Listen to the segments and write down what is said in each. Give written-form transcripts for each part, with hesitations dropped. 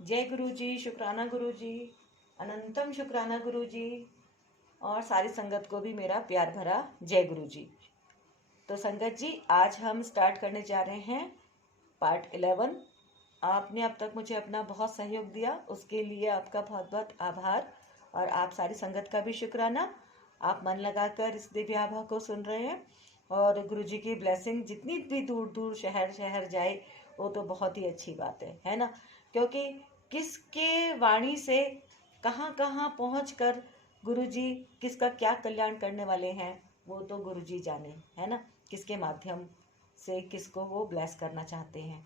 जय गुरु जी, शुक्राना गुरु जी, अनंतम शुक्राना गुरु जी और सारी संगत को भी मेरा प्यार भरा जय गुरु जी। तो संगत जी, आज हम स्टार्ट करने जा रहे हैं पार्ट 11। आपने अब तक मुझे अपना बहुत सहयोग दिया, उसके लिए आपका बहुत बहुत आभार और आप सारी संगत का भी शुक्राना। आप मन लगाकर इस दिव्य आभा को सुन रहे हैं और गुरु जी की ब्लेसिंग जितनी भी दूर दूर शहर शहर जाए वो तो बहुत ही अच्छी बात है ना। क्योंकि किसके वाणी से कहाँ कहाँ पहुँच कर गुरु जी किसका क्या कल्याण करने वाले हैं वो तो गुरु जी जाने, है ना। किसके माध्यम से किसको वो ब्लेस करना चाहते हैं।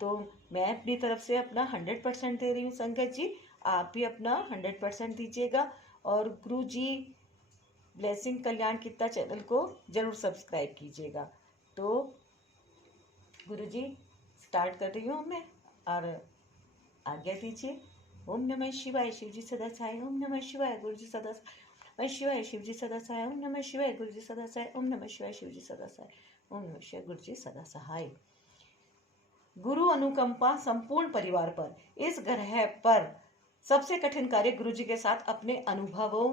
तो मैं अपनी तरफ से अपना 100% दे रही हूँ संगत जी, आप भी अपना 100% दीजिएगा और गुरु जी ब्लेसिंग कल्याण कित्ता चैनल को जरूर सब्सक्राइब कीजिएगा। तो गुरु जी स्टार्ट कर रही हूँ मैं और आज्ञा दीजिए। ओम नमः शिवाय, शिव जी सदा सहाय। ओम नमः शिवाय, गुरु जी सदा सहाय। शिवाय, शिव जी सदा सहाय। ओम नमः शिवाय, गुरु जी सदा सहाय। ओम नमः शिवाय, शिव जी सदा सहाय। ओम नमः शिवाय, गुरु जी सदा सहाय। गुरु अनुकंपा संपूर्ण परिवार पर। इस ग्रह पर सबसे कठिन कार्य गुरु जी के साथ अपने अनुभवों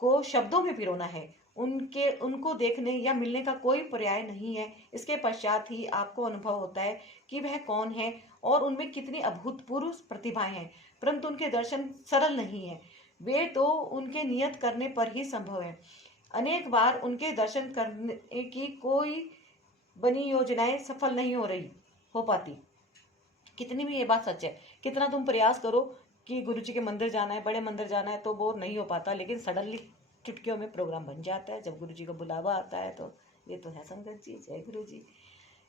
को शब्दों में पिरोना है। उनको देखने या मिलने का कोई पर्याय नहीं है। इसके पश्चात ही आपको अनुभव होता है कि वह कौन है और उनमें कितनी अभूतपूर्व प्रतिभाएं हैं। परंतु उनके दर्शन सरल नहीं है, वे तो उनके नियत करने पर ही संभव है। अनेक बार उनके दर्शन करने की कोई बनी योजनाएं सफल नहीं हो पाती। कितनी भी ये बात सच है, कितना तुम प्रयास करो कि गुरु जी के मंदिर जाना है, बड़े मंदिर जाना है, तो वो नहीं हो पाता। लेकिन सडनली चुटकियों में प्रोग्राम बन जाता है जब गुरु जी का बुलावा आता है। तो ये तो है संगत जी, जय गुरु जी।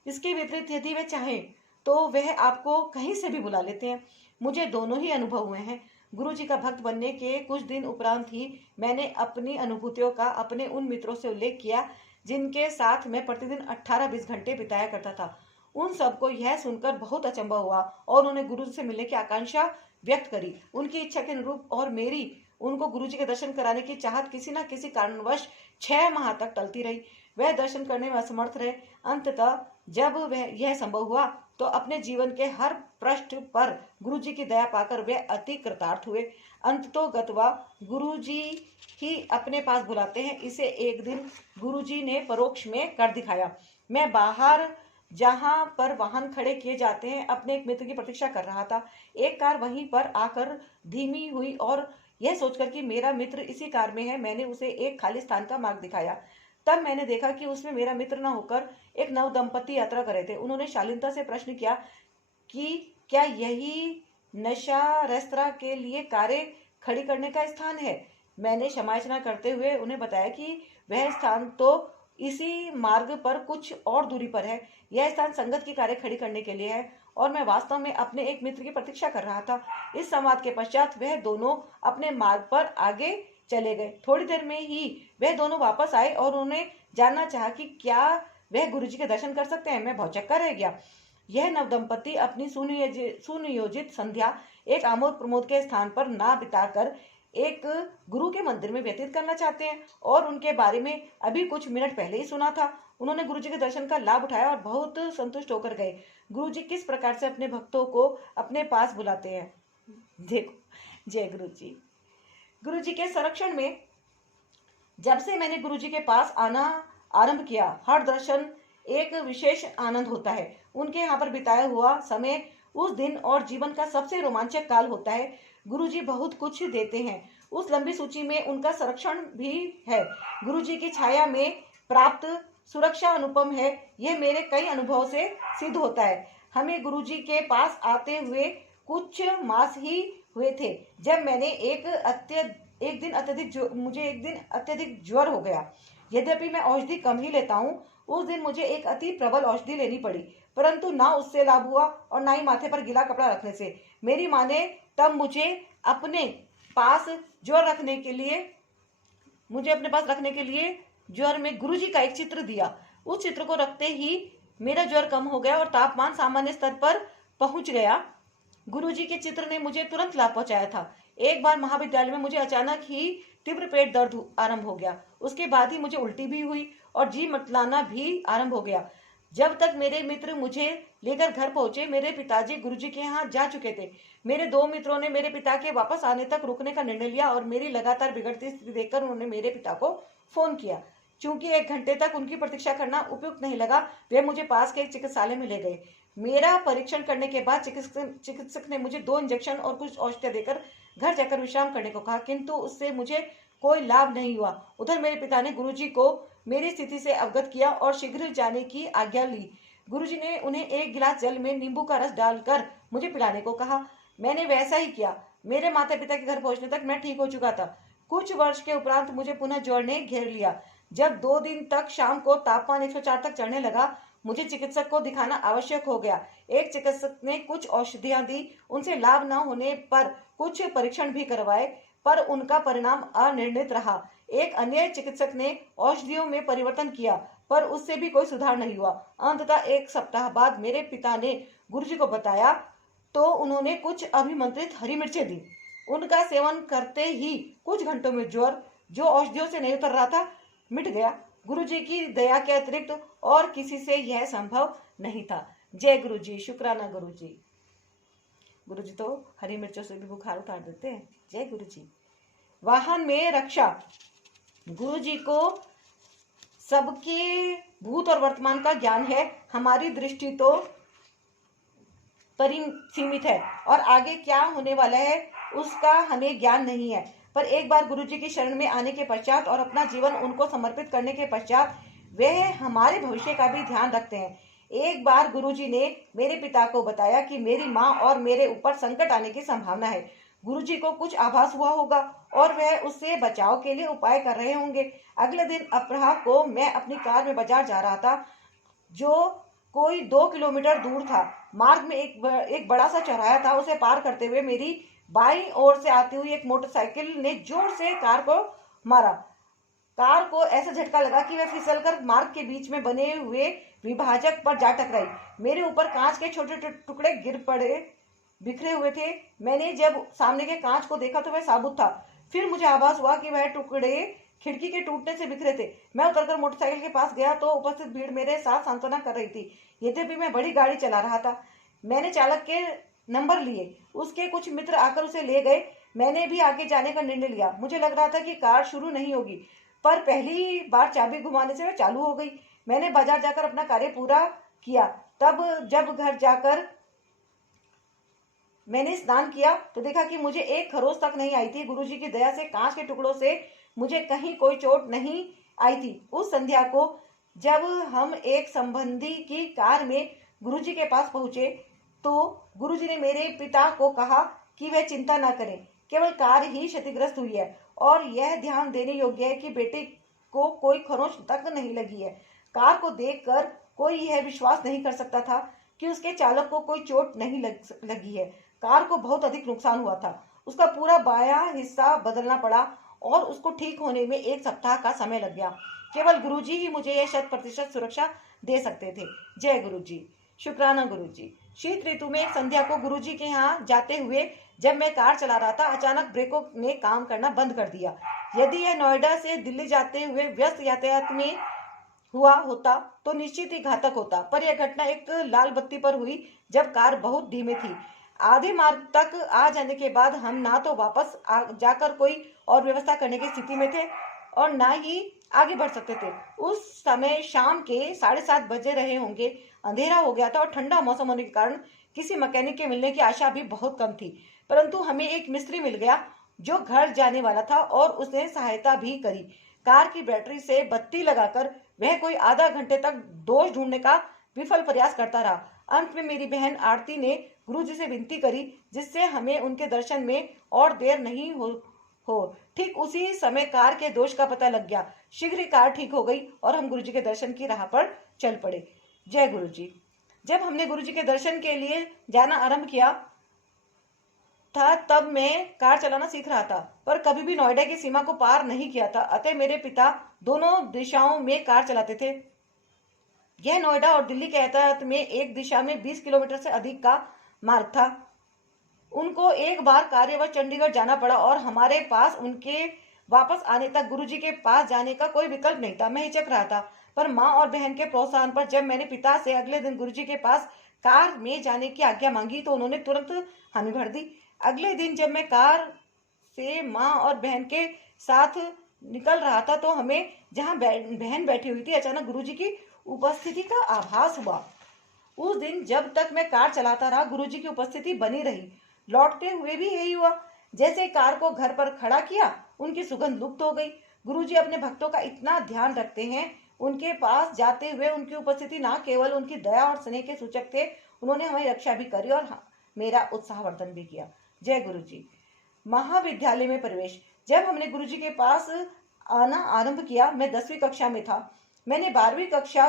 इसके विपरीत यदि वे चाहें तो वह आपको कहीं से भी बुला लेते हैं। मुझे दोनों ही अनुभव हुए हैं। गुरु जी का भक्त बनने के कुछ दिन उपरांत ही मैंने अपनी अनुभूतियों का अपने उन मित्रों से उल्लेख किया जिनके साथ मैं प्रतिदिन 18-20 घंटे बिताया करता था। उन सबको यह सुनकर बहुत अचंभा हुआ और उन्हें गुरु से मिलने की आकांक्षा व्यक्त करी। उनकी इच्छा के अनुरूप और मेरी उनको गुरु जी के दर्शन कराने की चाहत किसी न किसी कारणवश 6 माह तक टलती रही। वह दर्शन करने में असमर्थ रहे। अंततः जब वह यह संभव हुआ तो अपने जीवन के हर पृष्ठ पर गुरु जी की दया पाकर वे अति कृतार्थ हुए। अंततोगत्वा गुरु जी ही अपने पास बुलाते हैं, इसे एक दिन गुरु जी ने परोक्ष में कर दिखाया। मैं बाहर जहां पर वाहन खड़े किए जाते हैं अपने एक मित्र की प्रतीक्षा कर रहा था। एक कार वहीं पर आकर धीमी हुई और यह सोचकर कि मेरा मित्र इसी कार में है, मैंने उसे एक खाली स्थान का मार्ग दिखाया। तब मैंने देखा कि उसमें मेरा मित्र न होकर एक नव दंपति यात्रा कर रहे थे। उन्होंने शालीनता से प्रश्न किया कि क्या यही नशा रेस्तरा के लिए कारें खड़ी करने का स्थान है। मैंने क्षमायाचना करते हुए उन्हें बताया कि वह स्थान तो इसी मार्ग पर कुछ और दूरी पर है। यह स्थान संगत की कारें खड़ी करने के लिए है और मैं वास्तव में अपने एक मित्र की प्रतीक्षा कर रहा था। इस संवाद के पश्चात वह दोनों अपने मार्ग पर आगे चले गए। थोड़ी देर में ही वह दोनों वापस आए और उन्हें जानना चाहा कि क्या वह गुरु जी के दर्शन कर सकते हैं। मैं भौचक्का रह गया। यह नवदंपति अपनी सुनियोजित संध्या एक आमोद प्रमोद के स्थान पर ना बिताकर एक गुरु के मंदिर में व्यतीत करना चाहते हैं और उनके बारे में अभी कुछ मिनट पहले ही सुना था। उन्होंने गुरु जी के दर्शन का लाभ उठाया और बहुत संतुष्ट होकर गए। गुरु जी किस प्रकार से अपने भक्तों को अपने पास बुलाते हैं, देखो। जय गुरु जी। गुरु जी के संरक्षण में जब से मैंने गुरु जी के पास आना आरंभ किया, हर दर्शन एक विशेष आनंद होता है। उनके यहाँ पर बिताया हुआ समय उस दिन और जीवन का सबसे रोमांचक काल होता है। गुरु जी बहुत कुछ देते हैं, उस लंबी सूची में उनका संरक्षण भी है। गुरु जी की छाया में प्राप्त सुरक्षा अनुपम है, यह मेरे कई अनुभवों से सिद्ध होता है। हमें गुरु जी के पास आते हुए कुछ मास ही हुए थे जब मैंने एक दिन अत्यधिक ज्वर हो गया। यद्यपि मैं औषधि कम ही लेता हूँ, उस दिन मुझे एक अति प्रबल औषधि लेनी पड़ी, परंतु ना उससे लाभ हुआ और ना ही माथे पर गीला कपड़ा रखने से। मेरी माँ ने तब मुझे अपने पास रखने के लिए ज्वर में गुरु जी का एक चित्र दिया। उस चित्र को रखते ही मेरा ज्वर कम हो गया और तापमान सामान्य स्तर पर पहुंच गया। गुरु जी के चित्र ने मुझे तुरंत लाभ पहुंचाया था। एक बार महाविद्यालय में मुझे अचानक ही तीव्र पेट दर्द आरंभ हो गया। उसके बाद ही मुझे उल्टी भी हुई और जी मटलाना भी आरंभ हो गया। जब तक मेरे मित्र मुझे लेकर घर पहुंचे। मेरे पिताजी गुरुजी के यहाँ जा चुके थे। मेरे दो मित्रों ने मेरे पिता के वापस आने तक रुकने का निर्णय लिया और मेरी लगातार बिगड़ती स्थिति देखकर उन्होंने मेरे पिता को फोन किया। चूंकि 1 घंटे तक उनकी प्रतीक्षा करना उपयुक्त नहीं लगा, वे मुझे पास के एक चिकित्सालय में ले गए। मेरा परीक्षण करने के बाद चिकित्सक ने मुझे 2 इंजेक्शन और कुछ औषधियां देकर घर जाकर विश्राम करने को कहा, किंतु उससे मुझे कोई लाभ नहीं हुआ। उधर मेरे पिता ने गुरुजी को मेरी स्थिति से अवगत किया और शीघ्र जाने की आज्ञा ली। गुरुजी ने उन्हें 1 गिलास जल में नींबू का रस डालकर मुझे पिलाने को कहा। मैंने वैसा ही किया। मेरे माता पिता के घर पहुंचने तक मैं ठीक हो चुका था। कुछ वर्ष के उपरांत मुझे पुनः ज्वर ने घेर लिया। जब 2 दिन तक शाम को तापमान 104 तक चढ़ने लगा, मुझे चिकित्सक को दिखाना आवश्यक हो गया। एक चिकित्सक ने कुछ औषधियां दी, उनसे लाभ न होने पर कुछ परीक्षण भी करवाए, पर उनका परिणाम अनिर्णित रहा। एक अन्य चिकित्सक ने औषधियों में परिवर्तन किया, पर उससे भी कोई सुधार नहीं हुआ। अंततः 1 सप्ताह बाद मेरे पिता ने गुरुजी को बताया, तो उन्होंने कुछ अभिमंत्रित हरी मिर्चें दी। उनका सेवन करते ही कुछ घंटों में ज्वर, जो औषधियों से नहीं उतर रहा था, मिट गया। गुरुजी की दया के अतिरिक्त और किसी से यह संभव नहीं था। जय गुरुजी, शुक्राना गुरुजी। गुरुजी तो हरी मिर्चों से भी बुखार उतार देते हैं। जय गुरुजी। वाहन में रक्षा। गुरुजी को सबके भूत और वर्तमान का ज्ञान है। हमारी दृष्टि तो सीमित है और आगे क्या होने वाला है उसका हमें ज्ञान नहीं है। पर एक बार गुरुजी की शरण में आने के पश्चात और अपना जीवन उनको समर्पित करने के पश्चात वह हमारे भविष्य का भी ध्यान रखते हैं। एक बार गुरुजी ने मेरे पिता को बताया कि मेरी माँ और मेरे ऊपर संकट आने की संभावना है। गुरुजी को कुछ आभास हुआ होगा और वह उससे बचाव के लिए उपाय कर रहे होंगे। अगले दिन अपराह को मैं अपनी कार में बाजार जा रहा था, जो कोई 2 किलोमीटर दूर था। मार्ग में एक बड़ा सा चौराहा था। उसे पार करते हुए मेरी बाईं ओर से आती हुई एक मोटरसाइकिल ने जोर से कार को मारा। कार को ऐसा झटका लगा कि वह फिसलकर मार्ग के बीच में बने हुए विभाजक पर जा टकराई। मेरे ऊपर कांच के छोटे टुकड़े गिर पड़े, बिखरे हुए थे। मैंने जब सामने के कांच को देखा तो वह साबुत था। फिर मुझे आभास हुआ कि वह टुकड़े खिड़की के टूटने से बिखरे थे। मैं उतरकर मोटरसाइकिल के पास गया तो उपस्थित भीड़ मेरे साथ सांत्वना कर रही थी। यद्यपि मैं बड़ी गाड़ी चला रहा था। मैंने चालक के नंबर लिए। उसके कुछ मित्र आकर उसे ले गए। मैंने भी आगे जाने का निर्णय लिया। मुझे लग रहा था कि कार शुरू नहीं होगी, पर पहली बार चाबी घुमाने से वह चालू हो गई। मैंने बाजार जाकर अपना कार्य पूरा किया। तब जब घर जाकर मैंने स्नान किया तो देखा कि मुझे एक खरोच तक नहीं आई थी। गुरुजी की दया से कांच के टुकड़ों से मुझे कहीं कोई चोट नहीं आई थी। उस संध्या को जब हम एक संबंधी की कार में गुरुजी के पास पहुंचे तो गुरुजी ने मेरे पिता को कहा कि वह चिंता न करें, केवल कार ही क्षतिग्रस्त हुई है और यह ध्यान देने योग्य है कि बेटे को कोई खरोंच तक नहीं लगी है। कार को देखकर कोई यह विश्वास नहीं कर सकता था कि उसके चालक को कोई चोट नहीं लगी है। कार को बहुत अधिक नुकसान हुआ था। उसका पूरा बायां हिस्सा बदलना पड़ा और उसको ठीक होने में 1 सप्ताह का समय लग गया। केवल गुरुजी ही मुझे यह 100% सुरक्षा दे सकते थे। जय गुरुजी, शुक्राना गुरुजी। शीत ऋतु में एक संध्या को गुरुजी के यहाँ जाते हुए जब मैं कार चला रहा था, अचानक ब्रेकों ने काम करना बंद कर दिया। यदि यह नोएडा से दिल्ली जाते हुए व्यस्त यातायात में हुआ होता तो निश्चित ही घातक होता, पर यह घटना एक लाल बत्ती पर हुई जब कार बहुत धीमे थी। आधे मार्ग तक आ जाने के बाद हम ना तो वापस जाकर कोई और व्यवस्था करने की स्थिति में थे और ना ही आगे बढ़ सकते थे। उस समय शाम के 7:30 बजे रहे होंगे। अंधेरा हो गया था और ठंडा मौसम होने के कारण किसी मैकेनिक के मिलने की आशा भी बहुत कम थी। परंतु हमें एक मिस्त्री मिल गया जो घर जाने वाला था और उसने सहायता भी करी। कार की बैटरी से बत्ती लगाकर वह कोई आधा घंटे तक दोष ढूंढने का विफल प्रयास करता रहा। अंत में मेरी बहन आरती ने गुरुजी से विनती करी जिससे हमें उनके दर्शन में और देर नहीं हो। ठीक उसी समय कार के दोष का पता लग गया। शीघ्र ही कार ठीक हो गई और हम गुरुजी के दर्शन की राह पर चल पड़े। जय गुरुजी। जब हमने गुरुजी के दर्शन के लिए जाना आरंभ किया था तब मैं कार चलाना सीख रहा था, पर कभी भी नोएडा की सीमा को पार नहीं किया था। अतः मेरे पिता दोनों दिशाओं में कार चलाते थे। यह नोएडा और दिल्ली के यातायात में एक दिशा में 20 किलोमीटर से अधिक का मार्ग था। उनको एक बार कार्यवश चंडीगढ़ जाना पड़ा और हमारे पास उनके वापस आने तक गुरुजी के पास जाने का कोई विकल्प नहीं था। मैं हिचक रहा था, पर माँ और बहन के प्रोत्साहन पर जब मैंने पिता से अगले दिन गुरुजी के पास कार में जाने की आज्ञा मांगी तो उन्होंने तुरंत हामी भर दी। अगले दिन जब मैं कार से माँ और बहन के साथ निकल रहा था तो हमें जहाँ बहन बैठी हुई थी अचानक गुरुजी की उपस्थिति का आभास हुआ। उस दिन जब तक मैं कार चलाता रहा गुरुजी की उपस्थिति बनी रही। लौटते हुए भी यही हुआ। जैसे कार को घर पर खड़ा किया उनकी सुगंध लुप्त हो गई। गुरुजी अपने भक्तों का इतना ध्यान रखते हैं। उनके पास जाते हुए उनकी उपस्थिति न केवल उनकी दया और स्नेह के सूचक थे, उन्होंने हमारी रक्षा भी करी और मेरा उत्साहवर्धन भी किया। जय गुरुजी। महाविद्यालय में प्रवेश। जब हमने गुरुजी के पास आना आरंभ किया मैं 10वीं कक्षा में था। मैंने 12वीं कक्षा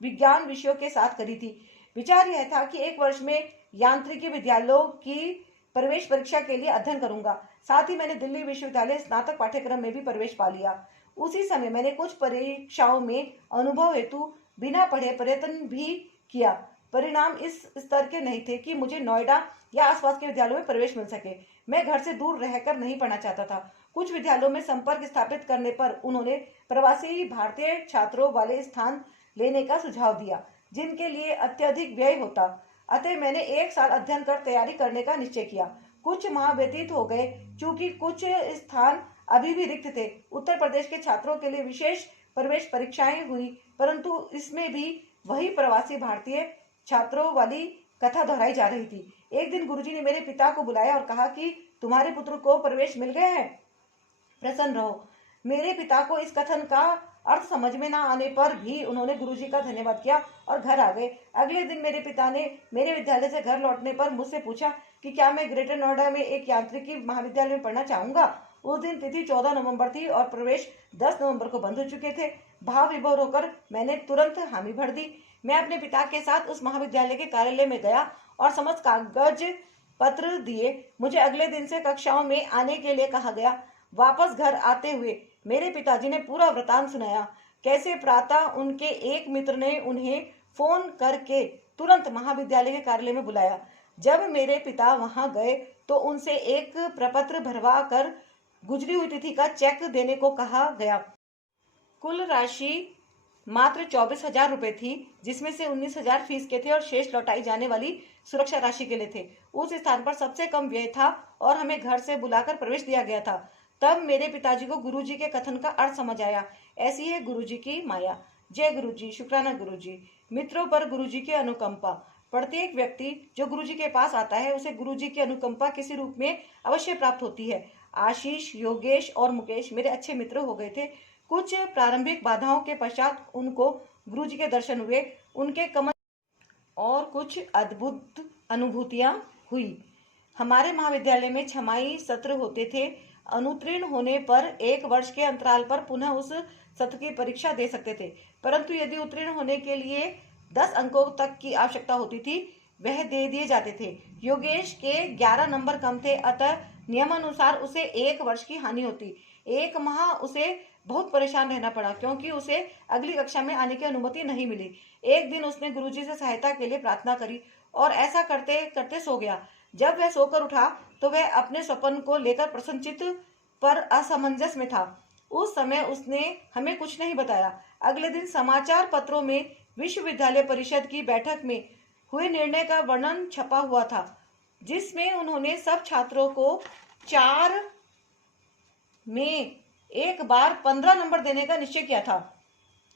विज्ञान विषयों के साथ करी थी। विचार यह था कि एक वर्ष में यांत्रिकी विद्यालयों की प्रवेश परीक्षा के लिए अध्ययन करूंगा। साथ ही मैंने दिल्ली विश्वविद्यालय स्नातक पाठ्यक्रम में भी प्रवेश पा लिया। उसी समय मैंने कुछ परीक्षाओं में अनुभव हेतु बिना पढ़े प्रयत्न भी किया। परिणाम इस स्तर के नहीं थे कि मुझे नोएडा या आसपास के विद्यालयों में प्रवेश मिल सके। मैं घर से दूर रहकर नहीं पढ़ना चाहता था। कुछ विद्यालयों में संपर्क स्थापित करने पर उन्होंने प्रवासी भारतीय छात्रों वाले स्थान लेने का सुझाव दिया जिनके लिए अत्यधिक व्यय होता। अतः मैंने 1 साल अध्ययन कर तैयारी करने का निश्चय किया। कुछ माह व्यतीत हो गए। चूंकि कुछ स्थान अभी भी रिक्त थे, उत्तर प्रदेश के छात्रों के लिए विशेष प्रवेश परीक्षाएं हुई, परंतु इसमें भी वही प्रवासी भारतीय छात्रों वाली कथा दोहराई जा रही थी। एक दिन गुरुजी ने मेरे पिता को बुलाया और कहा कि तुम्हारे पुत्र को प्रवेश मिल गया है, प्रसन्न रहो। मेरे पिता को इस कथन का अर्थ समझ में न आने पर भी उन्होंने गुरुजी का धन्यवाद किया और घर आ गए। अगले दिन मेरे पिता ने मेरे विद्यालय से घर लौटने पर मुझसे पूछा कि क्या मैं ग्रेटर नोएडा में एक यांत्रिकी महाविद्यालय में पढ़ना चाहूंगा। उस दिन तिथि 14 नवंबर थी और प्रवेश 10 नवंबर को बंद हो चुके थे। भाव विभोर होकर मैंने तुरंत हामी भर दी। मैं अपने पिता के साथ उस महाविद्यालय के कार्यालय में गया और समस्त कागज पत्र दिए। मुझे अगले दिन से कक्षाओं में आने के लिए कहा गया। वापस घर आते हुए मेरे पिताजी ने पूरा वृतांत सुनाया। कैसे प्रातः उनके एक मित्र ने उन्हें फोन करके तुरंत महाविद्यालय के कार्यालय में बुलाया। जब मेरे पिता वहां गए तो उनसे एक प्रपत्र भरवा कर गुजरी हुई तिथि का चेक देने को कहा गया। कुल राशि मात्र 24,000 रुपए थी, जिसमें से 19,000 फीस के थे और शेष लौटाई जाने वाली सुरक्षा राशि के लिए थे। उस स्थान पर सबसे कम व्यय था और हमें घर से बुलाकर प्रवेश दिया गया था। तब मेरे पिताजी को गुरुजी के कथन का अर्थ समझ आया। ऐसी है गुरुजी की माया। जय गुरुजी। शुक्राना गुरुजी। मित्रों पर गुरुजी की अनुकंपा। प्रत्येक व्यक्ति जो गुरुजी के पास आता है उसे गुरुजी की अनुकंपा किसी रूप में अवश्य प्राप्त होती है। आशीष, योगेश और मुकेश मेरे अच्छे मित्र हो गए थे। कुछ प्रारंभिक बाधाओं के पश्चात उनको गुरुजी के दर्शन हुए। उनके कमल और कुछ अद्भुत अनुभूतियां हुई। हमारे महाविद्यालय में छमाही सत्र होते थे। अनुत्तीर्ण होने पर 1 वर्ष के अंतराल पर पुनः उस सत्र की परीक्षा दे सकते थे, परंतु यदि उत्तीर्ण होने के लिए 10 अंकों तक की आवश्यकता होती थी वह दे दिए जाते थे। योगेश के 11 नंबर कम थे, अतः नियमानुसार उसे 1 वर्ष की हानि होती। 1 माह उसे बहुत परेशान रहना पड़ा क्योंकि उसे अगली कक्षा में आने की अनुमति नहीं मिली। एक दिन उसने गुरुजी से सहायता के लिए प्रार्थना करी और ऐसा करते करते सो गया। जब वह सोकर उठा तो वह अपने स्वप्न को लेकर प्रसन्नचित्त पर असमंजस में था। उस समय उसने हमें कुछ नहीं बताया। अगले दिन समाचार पत्रों में विश्वविद्यालय परिषद की बैठक में हुए निर्णय का वर्णन छपा हुआ था, जिसमें उन्होंने सब छात्रों को 4 में एक बार 15 नंबर देने का निश्चय किया था।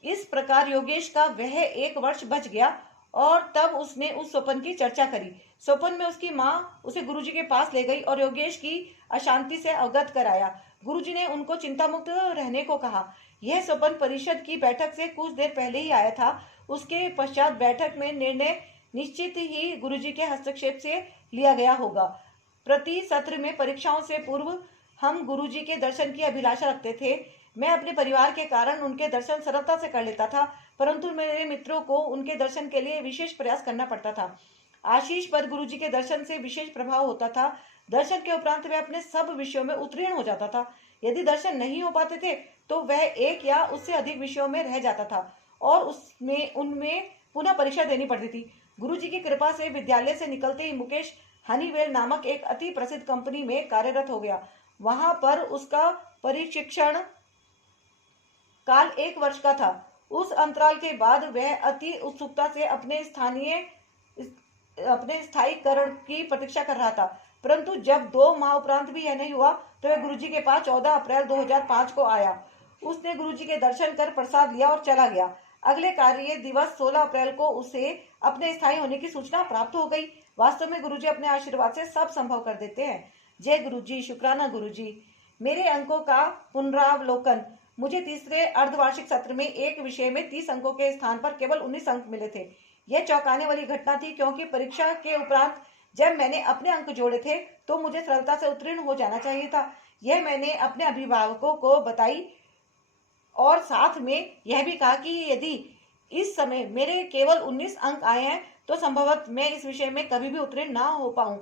इस प्रकार योगेश का वह 1 वर्ष बच गया और तब उसने उस स्वप्न की चर्चा करी। स्वप्न में उसकी माँ उसे गुरुजी के पास ले गई और योगेश की अशांति से अवगत कराया। गुरुजी ने उनको चिंता मुक्त रहने को कहा। यह स्वप्न परिषद की बैठक से कुछ देर पहले ही आया था। उसके पश्चात बैठक में निर्णय निश्चित ही गुरुजी के हस्तक्षेप से लिया गया होगा। प्रति सत्र में परीक्षाओं से पूर्व हम गुरुजी के दर्शन की अभिलाषा रखते थे। मैं अपने परिवार के कारण उनके दर्शन सरलता से कर लेता था, परंतु मेरे मित्रों को उनके दर्शन के लिए विशेष प्रयास करना पड़ता था। आशीष पर गुरुजी के दर्शन से विशेष प्रभाव होता था। दर्शन के उपरांत वह अपने सब विषयों में उत्तीर्ण हो जाता था। यदि दर्शन नहीं हो पाते थे तो वह 1 या उससे अधिक विषयों में रह जाता था और उनमें पुनः परीक्षा देनी पड़ती थी। गुरुजी की कृपा से विद्यालय से निकलते ही मुकेश हनीवेल नामक एक अति प्रसिद्ध कंपनी में कार्यरत हो गया। वहां पर उसका प्रशिक्षण काल 1 वर्ष का था। उस अंतराल के बाद वह अति उत्सुकता से अपने स्थानीय अपने स्थायीकरण की प्रतीक्षा कर रहा था, परंतु जब 2 माह उपरांत भी यह नहीं हुआ तो वह गुरुजी के पास 14 अप्रैल 2005 को आया। उसने गुरुजी के दर्शन कर प्रसाद लिया और चला गया। अगले कार्य दिवस 16 अप्रैल को उसे अपने स्थायी होने की सूचना प्राप्त हो गई। वास्तव में गुरुजी अपने आशीर्वाद से सब संभव कर देते हैं। जय गुरुजी, शुक्राना गुरुजी। मेरे अंकों का पुनरावलोकन। मुझे तीसरे अर्धवार्षिक सत्र में एक विषय में 30 अंकों के स्थान पर केवल 19 अंक मिले थे। यह चौंकाने वाली घटना थी, क्योंकि परीक्षा के उपरांत जब मैंने अपने अंक जोड़े थे तो मुझे सरलता से उत्तीर्ण हो जाना चाहिए था। यह मैंने अपने अभिभावकों को बताई और साथ में यह भी कहा कि यदि इस समय मेरे केवल 19 अंक आए हैं तो संभवतः मैं इस विषय में कभी भी उत्तीर्ण ना हो पाऊं।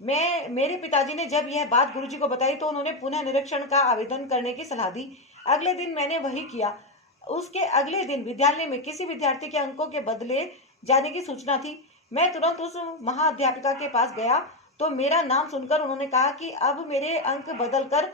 मेरे पिताजी ने जब यह बात गुरुजी को बताई तो उन्होंने पुनः निरीक्षण का आवेदन करने की सलाह दी। अगले दिन मैंने वही किया। उसके अगले दिन विद्यालय में किसी विद्यार्थी के अंकों के बदले जाने की सूचना थी। मैं तुरंत उस महाअध्यापिका के पास गया तो मेरा नाम सुनकर उन्होंने कहा कि अब मेरे अंक बदलकर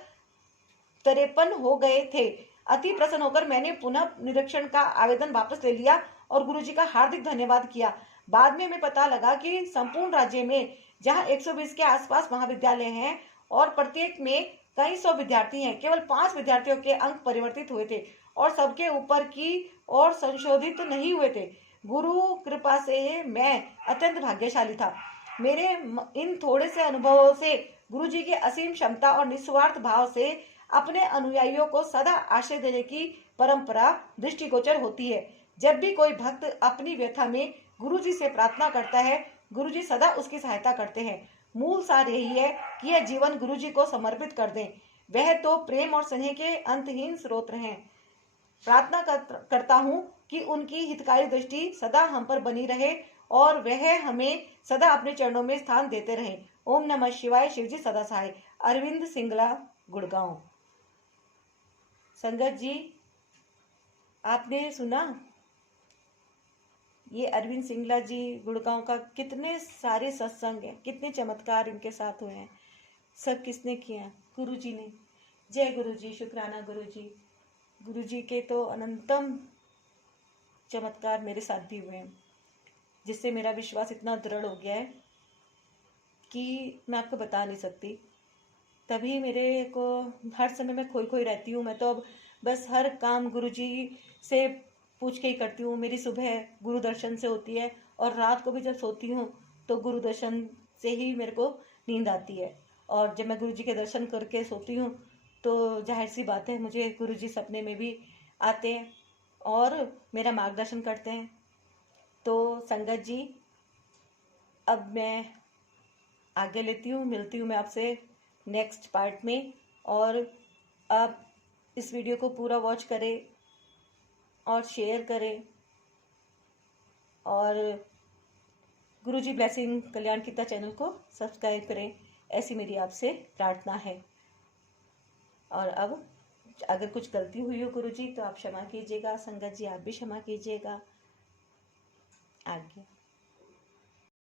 53 हो गए थे। अति प्रसन्न होकर मैंने पुनः निरीक्षण का आवेदन वापस ले लिया और गुरुजी का हार्दिक धन्यवाद किया। बाद में हमें पता लगा कि संपूर्ण राज्य में जहां 120 के आसपास महाविद्यालय हैं और प्रत्येक में कई सौ विद्यार्थी हैं, केवल 5 विद्यार्थियों के अंक परिवर्तित हुए थे और सबके ऊपर की और संशोधित नहीं हुए थे। गुरु कृपा से मैं अत्यंत भाग्यशाली था। मेरे इन थोड़े से अनुभवों से गुरुजी की असीम क्षमता और निस्वार्थ भाव से अपने अनुयायियों को सदा आश्रय देने की परंपरा दृष्टिगोचर होती है। जब भी कोई भक्त अपनी व्यथा में गुरुजी से प्रार्थना करता है, गुरुजी सदा उसकी सहायता करते हैं। मूल सार यही है कि यह जीवन गुरुजी को समर्पित कर दें। वह तो प्रेम और स्नेह के अंतहीन स्रोत हैं। प्रार्थना करता हूँ कि उनकी हितकारी दृष्टि सदा हम पर बनी रहे और वह हमें सदा अपने चरणों में स्थान देते रहे। ओम नमः शिवाय। शिवजी सदा सहाय। अरविंद सिंगला, गुड़गांव। संगत जी, आपने सुना ये अरविंद सिंगला जी गुड़गांव का कितने सारे सत्संग हैं, कितने चमत्कार इनके साथ हुए हैं। सब किसने किया? गुरुजी ने। जय गुरुजी, शुक्राना गुरुजी। गुरुजी के तो अनंतम चमत्कार मेरे साथ भी हुए हैं, जिससे मेरा विश्वास इतना दृढ़ हो गया है कि मैं आपको बता नहीं सकती। तभी मेरे को हर समय मैं खोई खोई रहती हूँ। मैं तो अब बस हर काम गुरुजी से पूछ के ही करती हूँ। मेरी सुबह गुरु दर्शन से होती है और रात को भी जब सोती हूँ तो गुरु दर्शन से ही मेरे को नींद आती है। और जब मैं गुरुजी के दर्शन करके सोती हूँ तो जाहिर सी बात है मुझे गुरुजी सपने में भी आते हैं और मेरा मार्गदर्शन करते हैं। तो संगत जी, अब मैं आगे लेती हूँ, मिलती हूँ मैं आपसे नेक्स्ट पार्ट में। और आप इस वीडियो को पूरा वॉच करें और शेयर करें और गुरुजी ब्लेसिंग कल्याण कीर्तन चैनल को सब्सक्राइब करें, ऐसी मेरी आपसे प्रार्थना है। और अब अगर कुछ गलती हुई हो गुरुजी तो आप क्षमा कीजिएगा। संगत जी, आप भी क्षमा कीजिएगा। आज्ञा।